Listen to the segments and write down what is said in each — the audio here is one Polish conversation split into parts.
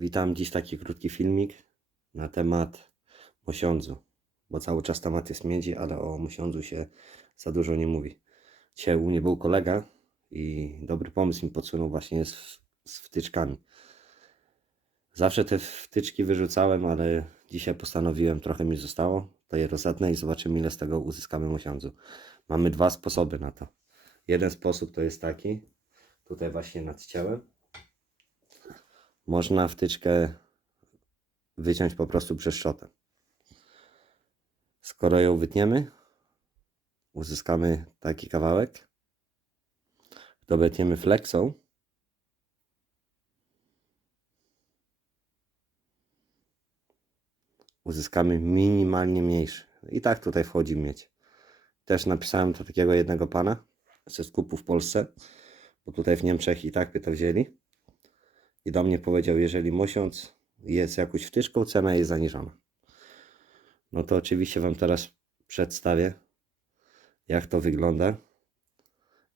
Witam, dziś taki krótki filmik na temat mosiądzu, bo cały czas temat jest miedzi, ale o mosiądzu się za dużo nie mówi. Dzisiaj u mnie był kolega i dobry pomysł mi podsunął właśnie z, z wtyczkami. Zawsze te wtyczki wyrzucałem, ale dzisiaj postanowiłem, trochę mi zostało, to je rozetnę i zobaczymy ile z tego uzyskamy mosiądzu. Mamy dwa sposoby na to. Jeden sposób to jest taki, tutaj właśnie nad ciałem, można wtyczkę wyciąć po prostu brzeszczotem. Skoro ją wytniemy, uzyskamy taki kawałek, dobetniemy flexą, uzyskamy minimalnie mniejszy. I tak tutaj wchodzi miedź. Też napisałem do takiego jednego pana ze skupu w Polsce, bo tutaj w Niemczech i tak by to wzięli i do mnie powiedział, jeżeli mosiąc jest jakąś wtyczką, cena jest zaniżona. No to oczywiście Wam teraz przedstawię, jak to wygląda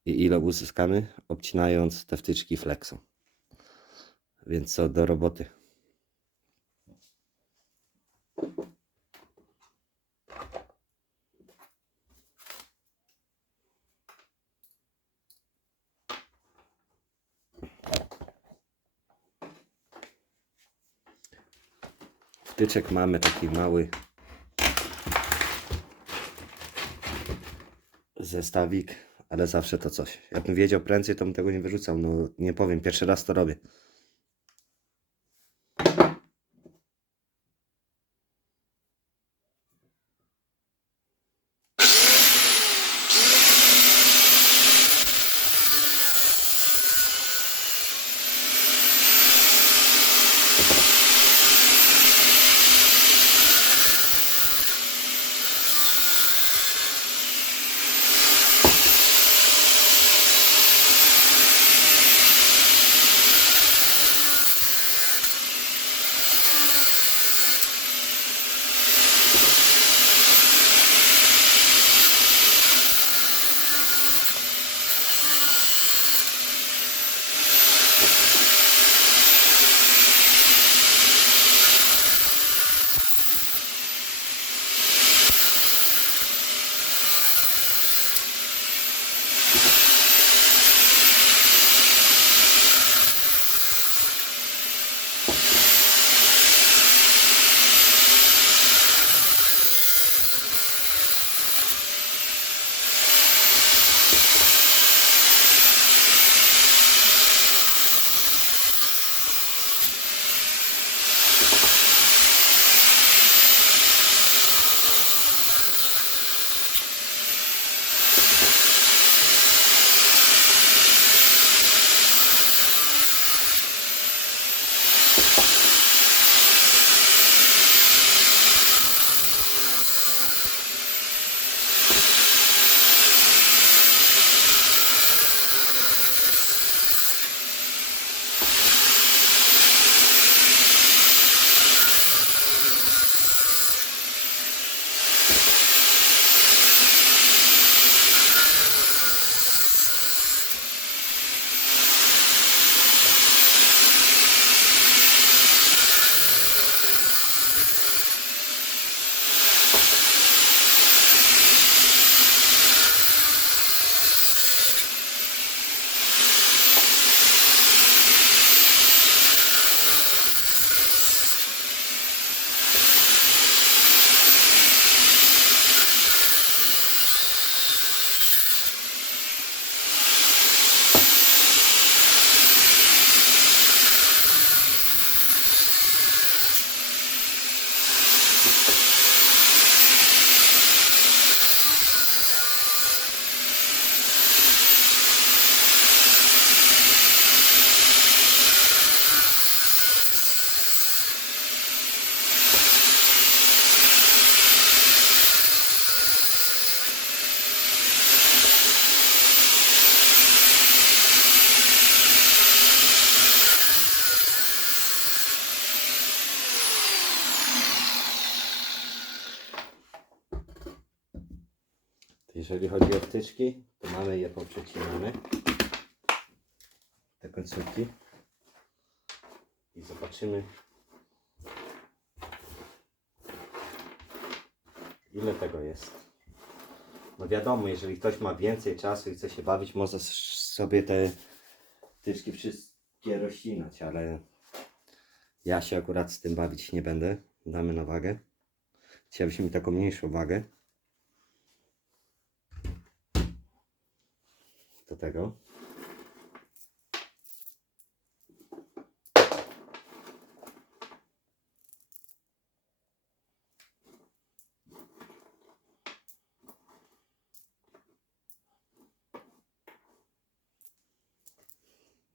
i ile uzyskamy, obcinając te wtyczki flexą. Więc co do roboty. Wtyczek mamy taki mały zestawik, ale zawsze to coś. Jakbym wiedział prędzej, to bym tego nie wyrzucał. No nie powiem, pierwszy raz to robię. Jeżeli chodzi o wtyczki, to mamy je poprzecinane. Te końcówki. i zobaczymy ile tego jest. No wiadomo, jeżeli ktoś ma więcej czasu i chce się bawić, może sobie te tyczki wszystkie rozcinać, ale ja się akurat z tym bawić nie będę. Damy na wagę. Chciałbyśmy taką mniejszą wagę. Do tego.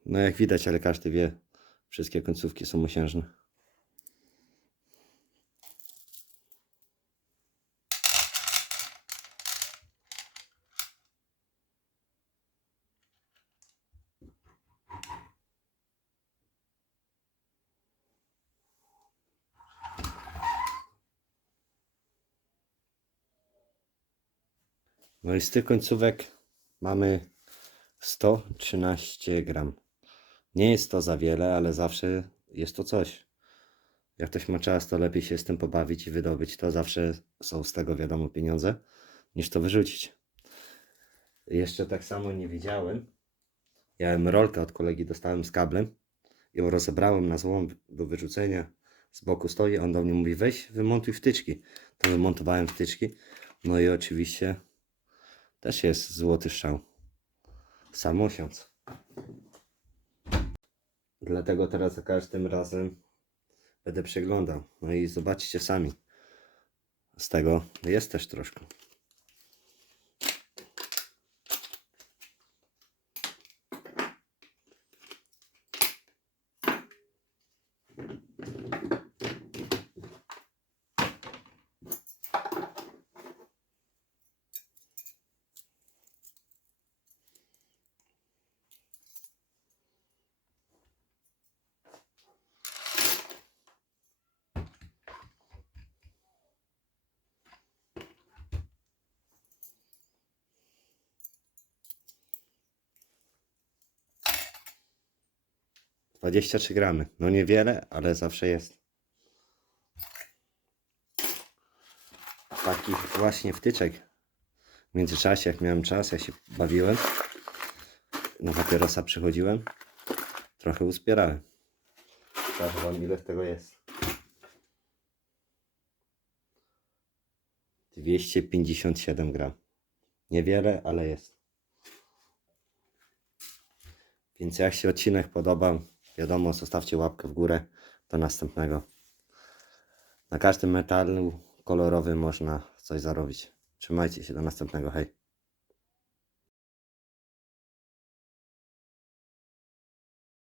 No jak widać, ale każdy wie, wszystkie końcówki są mosiężne. No i z tych końcówek mamy 113 gram. Nie jest to za wiele, ale zawsze jest to coś. Jak ktoś ma czas, to lepiej się z tym pobawić i wydobyć. To zawsze są z tego wiadomo pieniądze, niż to wyrzucić. Jeszcze tak samo nie widziałem. Miałem rolkę od kolegi, dostałem z kablem. Ją rozebrałem na złom do wyrzucenia. Z boku stoi, on do mnie mówi, weź wymontuj wtyczki. To wymontowałem wtyczki. No i oczywiście też jest złoty strzał. Sam osiąc. Dlatego teraz za każdym razem będę przeglądał. No i zobaczcie sami. Z tego jest też troszkę. Dwadzieścia trzy gramy. No niewiele, ale zawsze jest. Takich właśnie wtyczek. W międzyczasie, jak miałem czas, ja się bawiłem. Na papierosa przychodziłem. Trochę uzbierałem. Pokażę wam ile tego jest. 257 gram. Niewiele, ale jest. Więc jak się odcinek podobał, wiadomo, zostawcie łapkę w górę. Do następnego. Na każdym metalu kolorowym można coś zarobić. Trzymajcie się, do następnego. Hej.